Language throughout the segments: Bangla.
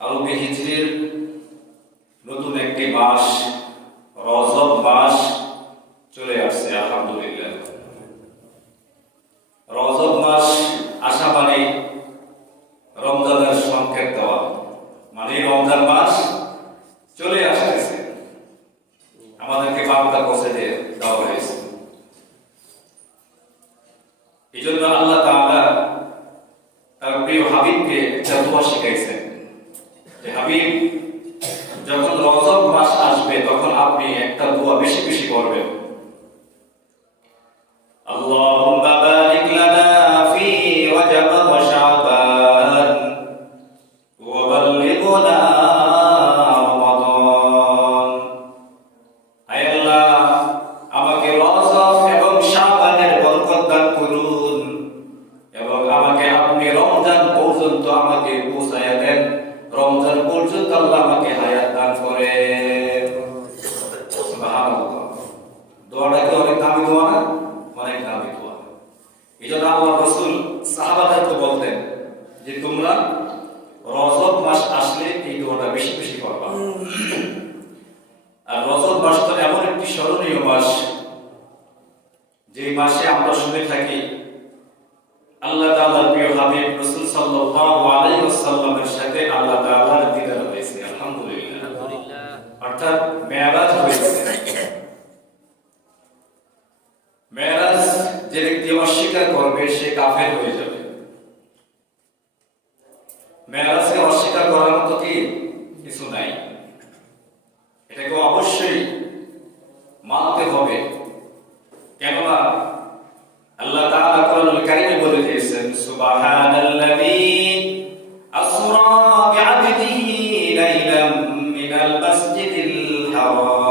আরবে হিজড়ির নতুন একটি মাস অস্বীকার করবে সে কাফের হয়ে যাবে। মেয়ারাজকে অস্বীকার করার মতো কি কিছু নাই। এটাকে অবশ্যই মানতে হবে। কেননা আল্লাহ তাআলা বলে দিয়েছেন, সুবহানাল্লাযী আসরা বিআবদিহি লাইলাম মিনাল মাসজিদিল হারাম।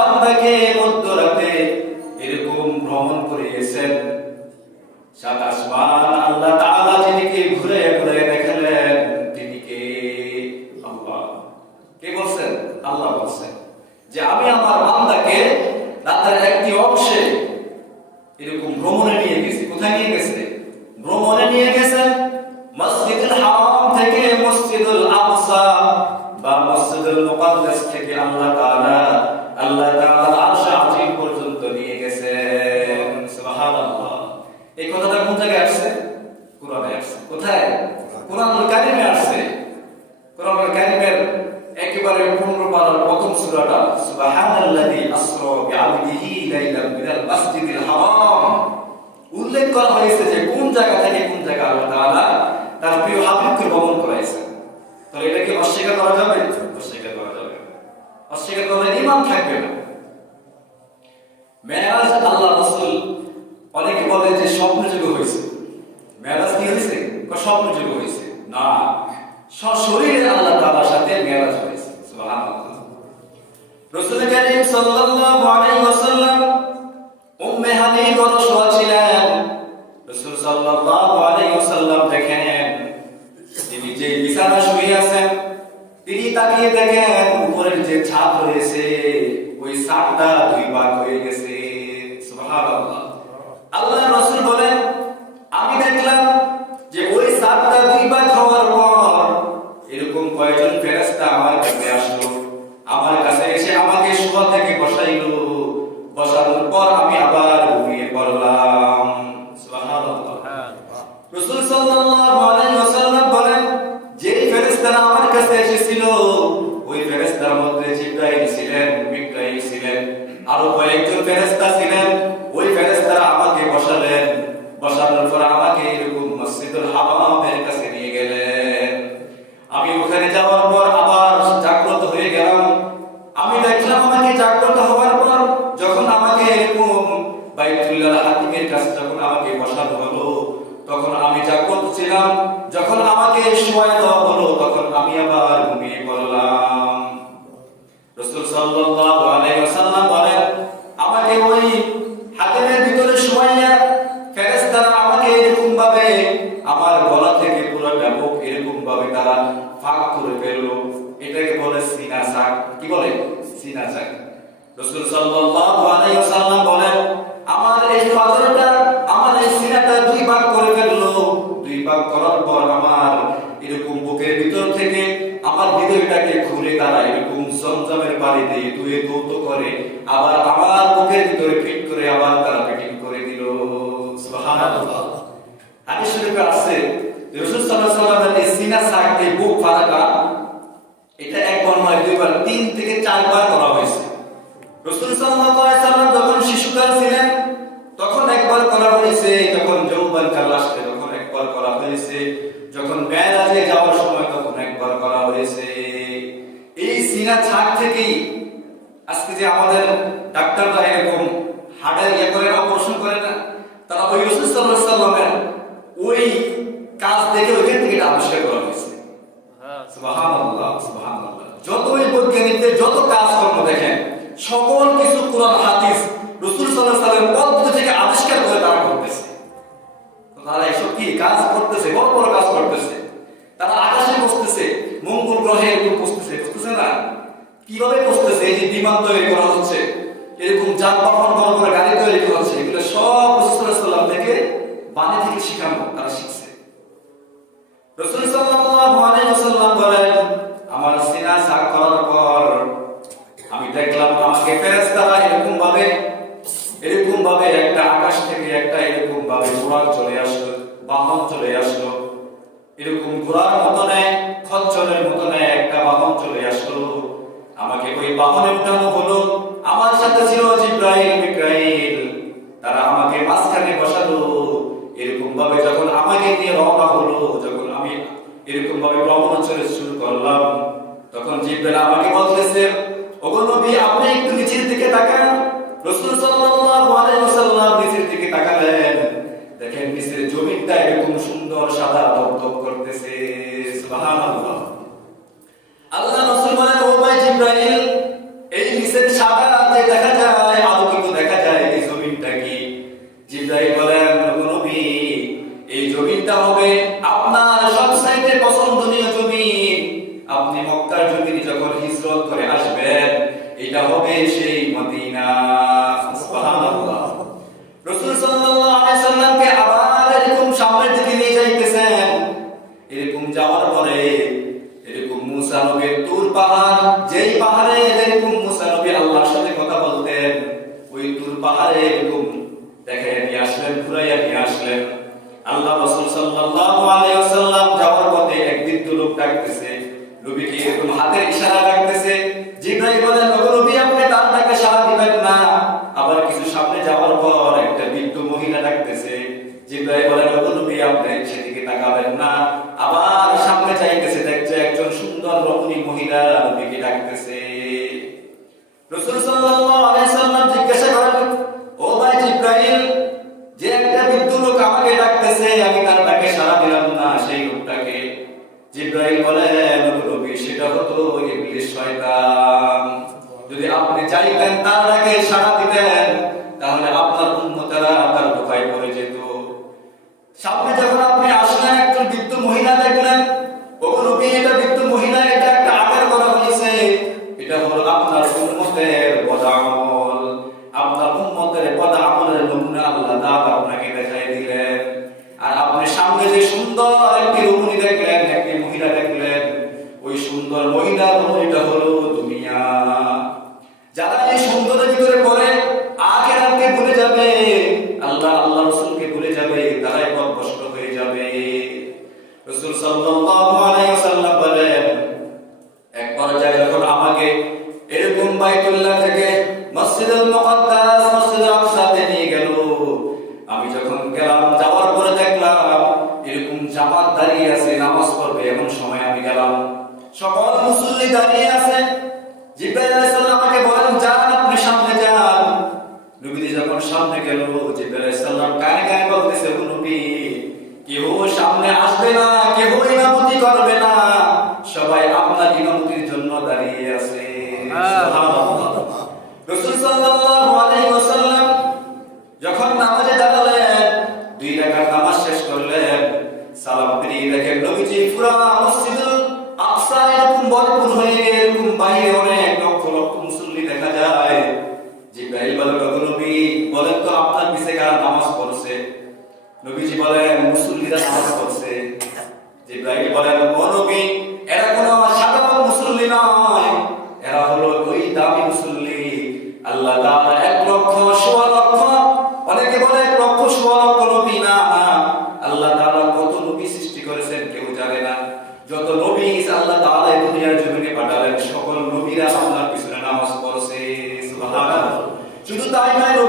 বান্দাকে এরকম ভ্রমণ করিয়েছেন সাত আসমান করা হয়েছে যে কোন জায়গা থেকে কোন জায়গা আল্লাহ তাআলা তার প্রিয় হাবিবকে বহন করাইছেন তাহলে এটা কি অস্বীকার করা যাবে? অস্বীকার করা যাবে। অস্বীকার করলে ইমান থাকবে না। মেরাজ আল্লাহ রাসূল অনেকে বলে যে স্বপ্ন যুগ হয়েছে। মেরাজ কি হয়েছে? স্বপ্ন যুগ হয়েছে? না। সশরীরে আল্লাহ তাআলার সাথে মেরাজ হয়েছে। সুবহানাল্লাহ। রাসূল কারীম সাল্লাল্লাহু আলাইহি ওয়াসাল্লাম উম্মে হাবিব রসুয়া ছিলেন। সাল্লাল্লাহু আলাইহি ওয়াসাল্লাম দেখেন, তিনি যে বিছানা শুয়ে আছেন, তিনি তাকিয়ে দেখেন, উপরের যে ছাদ রয়েছে, ওই ছাপটা দুই ভাগ হয়ে গেছে। সুবহানাল্লাহ। আল্লাহ রাসূল বলেন, আমি দেখলাম الله হয়েছে যখন যৌবন কাল আসলে তখন একবার করা হয়েছে যখন বেড়াতে যাওয়ার সময় তখন একবার করা হয়েছে। এই সিনা ছাদ থেকেই আজকে যে আমাদের ডাক্তাররা এরকম হাড়ের ইয়ে করে অপারেশন করে না তারা ওই রসুল সাল্লাহ ওই কাজ দেখে ওইখান থেকে এটা আবিষ্কার করা হয়েছে। হ্যাঁ। যতই বৈজ্ঞানিকদের যত কাজকর্ম দেখেন সকল কিছু কোরআন হাতিস রসুল সাল্লাহ সাল্লামের পথ কাজ করতেছে বড় বড় কাজ করতেছে? তারা আকাশে বসতেছে, মঙ্গল গ্রহে এরকম বসতেছে বুঝতেছে না? কীভাবে বসতেছে? এই যে বিমান তৈরি করা হচ্ছে, এরকম যানবাহন বড় বড় গাড়ি তৈরি করা হচ্ছে, এগুলো সব রসুল্লাহ সাল্লাম থেকে বাণী থেকে শিখানো, তারা শিখছে। রসুল লিখছেন সাদা একটা বৃদ্ধ মহিলা ডাকতেছে জিব্রাহিম বলেন ওগুলো আপনি সেদিকে টাকা rápido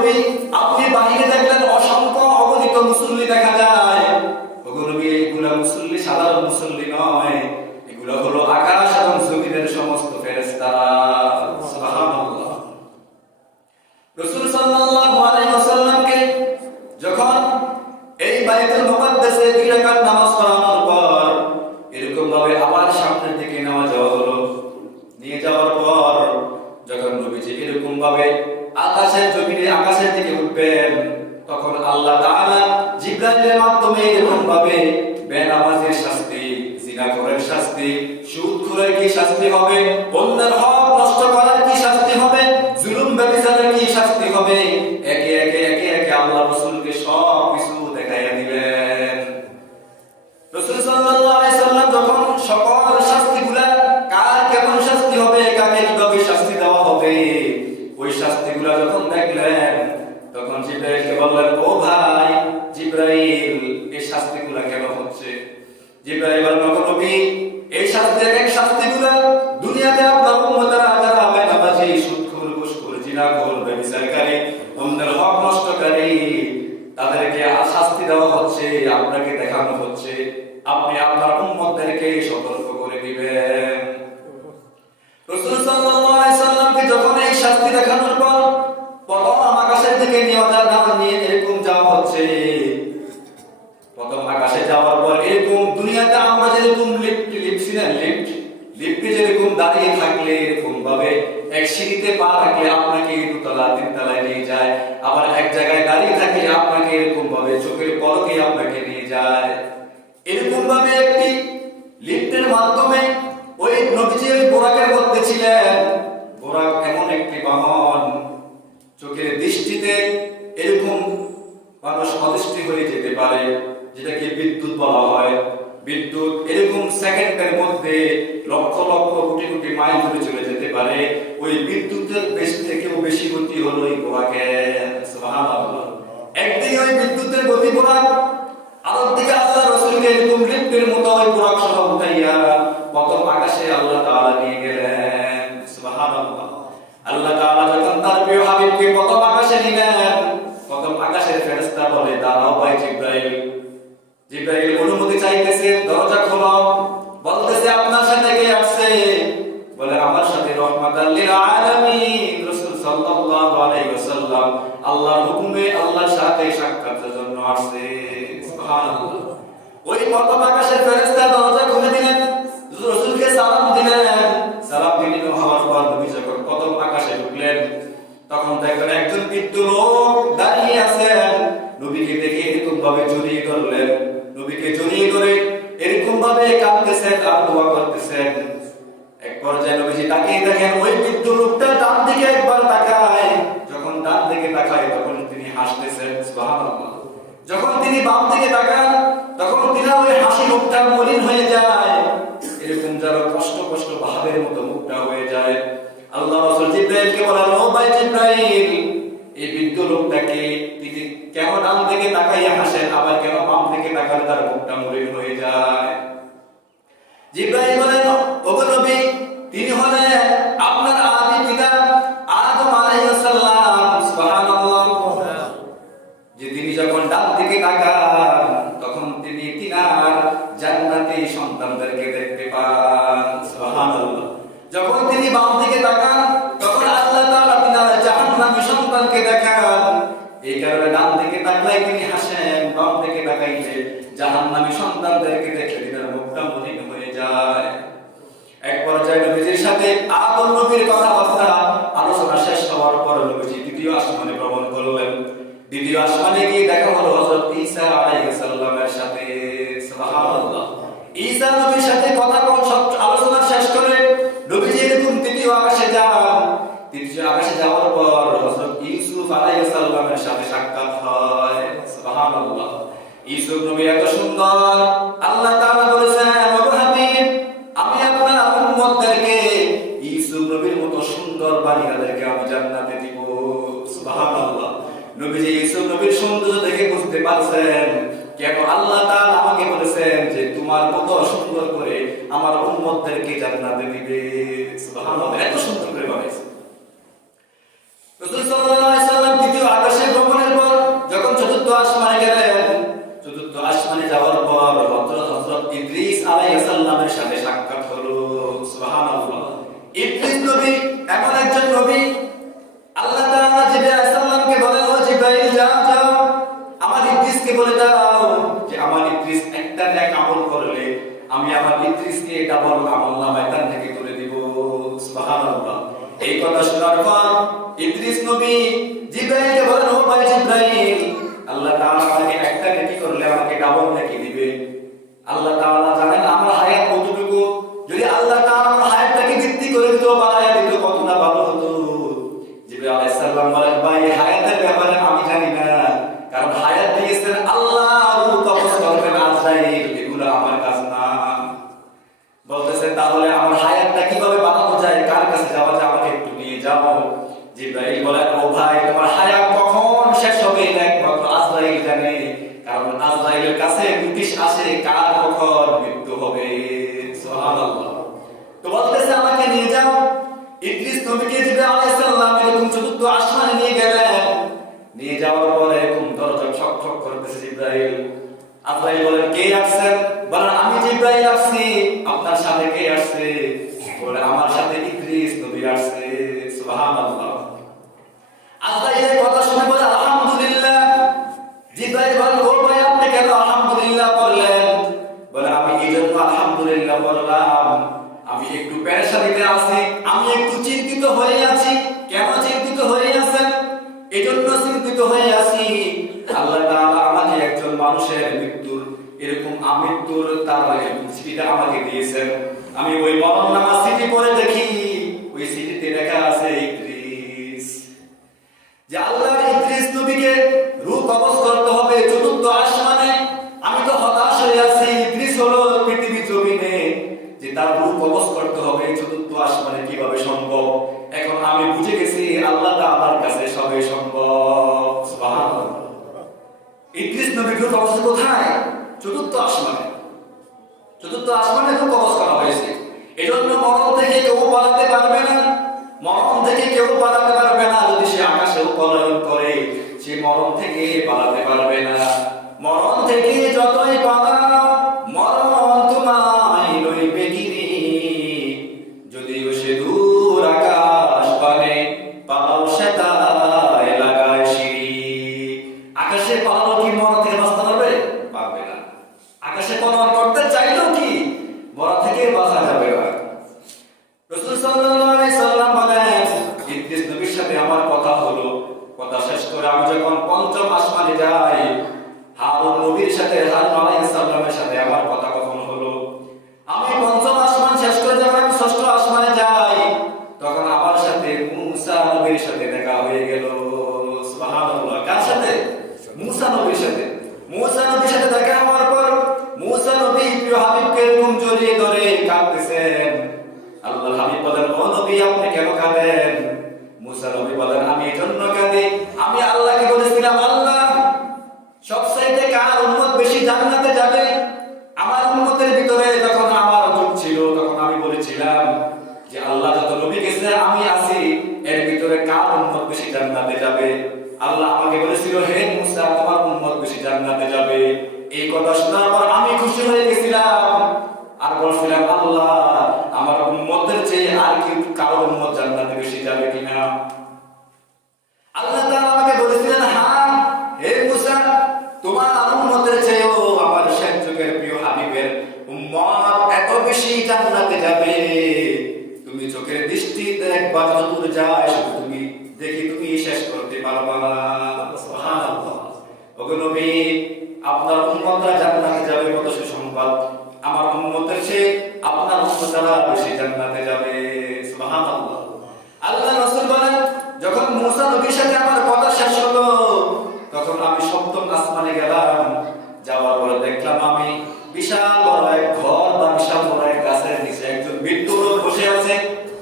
নবী আপনি বাহিরে দেখলেন অসংখ্য অগণিত মুসল্লি দেখা যায়। দাঁড়িয়ে থাকলে এরকম ভাবে এক সিঁড়িতে পা রাখলে আপনাকে দুতলা, তিনতলায় নিয়ে যায়। আবার এক জায়গায় দাঁড়িয়ে থাকলে আপনাকে এরকম ভাবে চোখের পলকে আপনাকে নিয়ে যায়। এরকম ভাবে একটি লিফটের মাধ্যমে ওই নবীজি ওই বোরাকের মধ্যে ছিলেন। বোরাক এমন একটি বাহন, চোখের দৃষ্টিতে এরকম মানুষ অদৃষ্টি হয়ে যেতে পারে, যেটাকে বিদ্যুৎ বলা হয়। বিদ্যুৎ এরকম সেকেন্ডের মধ্যে লক্ষ লক্ষ কোটি কোটি মাইল ধরে চলে যেতে পারে। ওই বিদ্যুতের বেশি থেকেও বেশি গতি হলো এই সুবহানাল্লাহ। একদিকে ওই বিদ্যুতের গতি বোরাক আলোর দিকে আল্লাহ রসুলকে এরকম লিফটের মতো ওই বোরাক সহ উঠাইয়া প্রথম আকাশে আল্লাহ তাআলা নিয়ে গেলেন। আল্লাহ তাআলা যখন তার প্রিয় হাবিবকে প্রথম আকাশে নিলেন, প্রথম আকাশের ফেরেশতা বলে, দাঁড়াও ভাই জিব্রাইল জিব্রাইল অনুমতি চাইতেছে, দরজা খোলো বলতেছে, আপনার সাথে কে আসছে? বলে, আমার সাথে আলামিন, রাসূল সাল্লাল্লাহু আলাইহি ওয়াসাল্লাম আল্লাহর হুকুমে আল্লাহর সাথে সাক্ষাতের জন্য আসছে। সুবহানাল্লাহ। ওই প্রথম আকাশের ফেরেশতা দরজা খুলে দিলেন, রাসূলকে সালাম দিলেন। সালাম দিলেন হওয়ার পর নবী যখন প্রথম আকাশে ঢুকলেন, তখন দেখলেন একজন বৃদ্ধ লোক দাঁড়িয়ে আছেন। নবীকে দেখে এরকম ভাবে জড়িয়ে ধরলেন। এরকম কাঁদতেছেন আর দোয়া করতেছেন। এক পর্যায়ে নবীজি তাকিয়ে দেখেন, ওই বৃদ্ধ লোকটা ডান দিকে একবার তাকায়। যখন ডান দিকে তাকায়, তখন তিনি হাসতেছেন, সুবহানাল্লাহ। যখন তিনি বাম দিকে তাকান, তখন তিনি ওই হাসি মুখটা মলিন হয়ে যায়। এরকম যেন কষ্ট কষ্ট ভাবের মতো মুখটা হয়ে যায়। আল্লাহ রাসূল জিব্রাইলকে বলেন, ও ভাই জিব্রাইল, এই বৃদ্ধ লোকটাকে তিনি কেন ডান দিকে তাকাইয়া হাসেন, আবার কেন বাম দিকে তাকালে তার মুখটা মলিন হয়ে যায়? জিব্রাইল বলেন ওগো নবী তিনি হলেন বললাম, আমি একটু পেরেশানিতে আছি, আমি একটু চিন্তিত হয়ে আছি। কেন চিন্তিত হয়ে আছেন? এজন্য চিন্তিত হয়ে আছি। আল্লাহ তাআলা আমাকে একজন মানুষের মৃত্যুর, এরকম আমৃত্যুর তার চিঠিটা আমাকে দিয়েছেন। আমি ওই বরং নামা চিঠি পড়ে দেখি, ওই চিঠিতে লেখা আছে ইদ্রিস। যে আল্লাহ ইদ্রিস নবীকে রূহ কবজ করতে হবে চতুর্থ আসমানে। আমি তো হতাশ হয়ে আছি, ইদ্রিস হলো পৃথিবী জমিনে। তার রূপ করতে হবে চতুর্থ আসমানে কীভাবে সম্ভব? এখন আমি বুঝে গেছি, আল্লাহ আমার কাছে সবে সম্ভব। ইদ্রিস রূপ কোথায়? চতুর্থ আসমানে। চতুর্থ আসমানে রূপ করা হয়েছে। মরণ থেকে কেউ পালাতে পারবে না। মরণ থেকে কেউ পালাতে পারবে না। যদি সে আকাশেও পলায়ন করে, সে মরণ থেকে পালাতে পারবে না। মরণ থেকে যতই পালা മൂസ এত বেশি জান্নাতে যাবে। তুমি চোখের দৃষ্টিতে একবার যতদূর তুমি দেখি তুমি শেষ করতে আপনার উম্মতরা যখন মুসা নবীর কথা শেষ হলো, তখন আমি সপ্তম আসমানে গেলাম। যাওয়ার পরে দেখলাম আমি বিশাল বড় এক ঘর বা বড় এক গাছের নিচে একজন বৃদ্ধ লোক বসে আছে।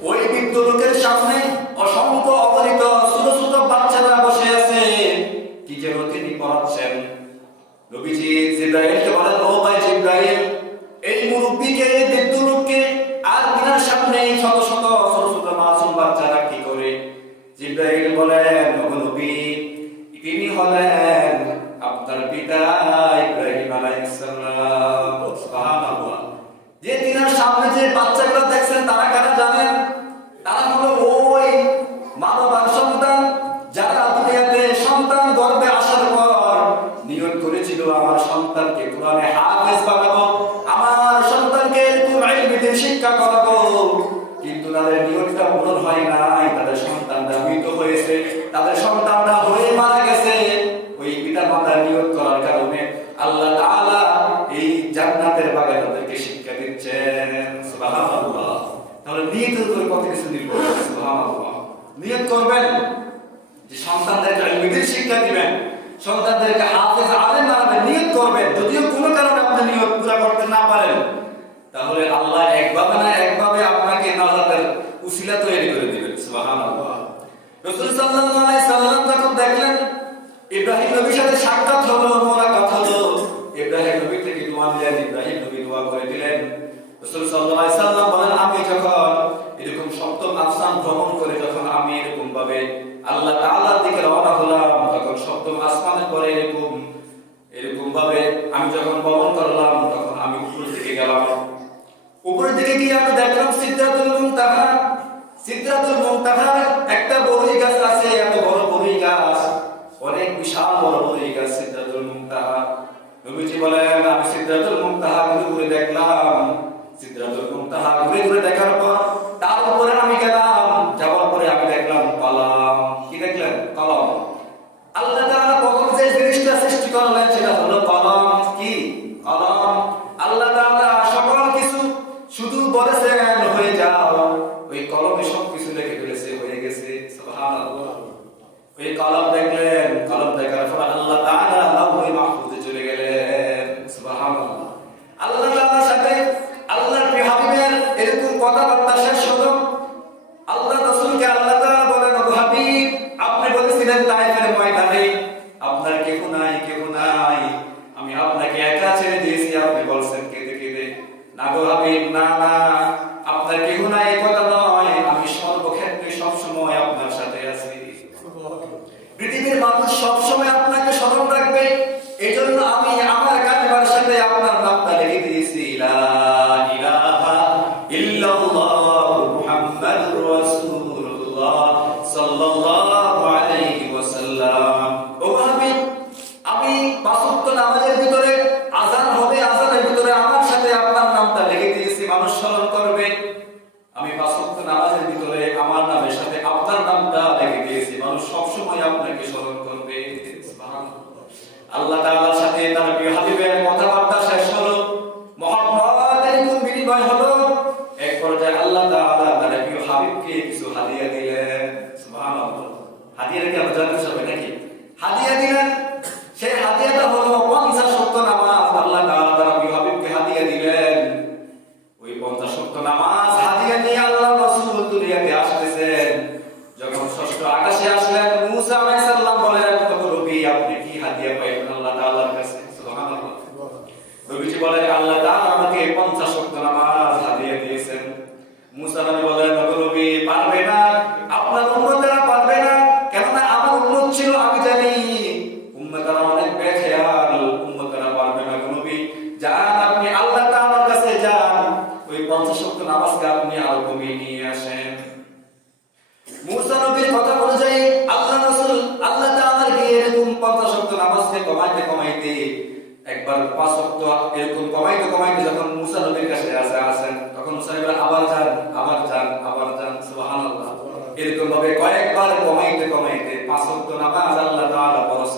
ওই বৃদ্ধ লোকের সামনে অসংখ্য অগণিত ছোট ছোট বাচ্চারা বসে আছে। কি যেন তিনি পড়াচ্ছেন নবীজি জিব্রাইলকে বলেন, ও ভাই জিব্রাইল, এই মুরব্বীকে, বৃদ্ধ লোককে আর কিনার সামনে শত সন্তানদেরকে হাফেজ আলেম বানাবে নিয়োগ করবেন। যদিও কোন কারণে আপনি নিয়োগ পুরা করতে না পারেন। তাহলে আল্লাহ একভাবে না একভাবে আপনাকে নাজাতের উসিলা তৈরি করে দিবেন। সুবহানাল্লাহ। রাসূল সাল্লাল্লাহু আলাইহি সাল্লাম যখন দেখলেন, ইব্রাহিম নবীর সাথে সাক্ষাৎ হলো কথা হলো, ইব্রাহিম থেকে দোয়া ইব্রাহিম নবী দোয়া করে দিলেন। রাসূল সাল্লাল্লাহু আলাইহি সাল্লাম বলেন, আমি যখন এরকম সপ্তম ভ্রমণ করে যখন আমি এরকম ভাবে আল্লাহ তাআলার দিকে রওনা হলাম প্রথম আসমানের পরে এরকম এরকম ভাবে আমি যখন ভ্রমণ করলাম, তখন আমি উপরের দিকে গেলাম। উপরের দিকে গিয়ে আমরা দেখলাম সিদ্ধাতুল মুনতাহা। সিদ্ধাতুল মুনতাহা, একটা বড়ই গাছ আছে, এত বড় বড়ই গাছ। অনেক বিশাল বড় বড়ই গাছ সিদ্ধাতুল মুনতাহা। নবীজি বলেন, আমি সিদ্ধার্থ সিদ্ধাতুল মুনতাহা ঘুরে দেখলাম। সিদ্ধার্থ সিদ্ধাতুল মুনতাহা এরকম কমাইতে কমাইতে যখন মুসা নবীর কাছে আসে আসেন তখন মুসা আবার যান আবার যান আবার যান, সুবহানাল্লাহ। এরকম ভাবে কয়েকবার কমাইতে কমাইতে পাঁচ ওয়াক্ত নামাজ আল্লাহ তাআলা ফরজ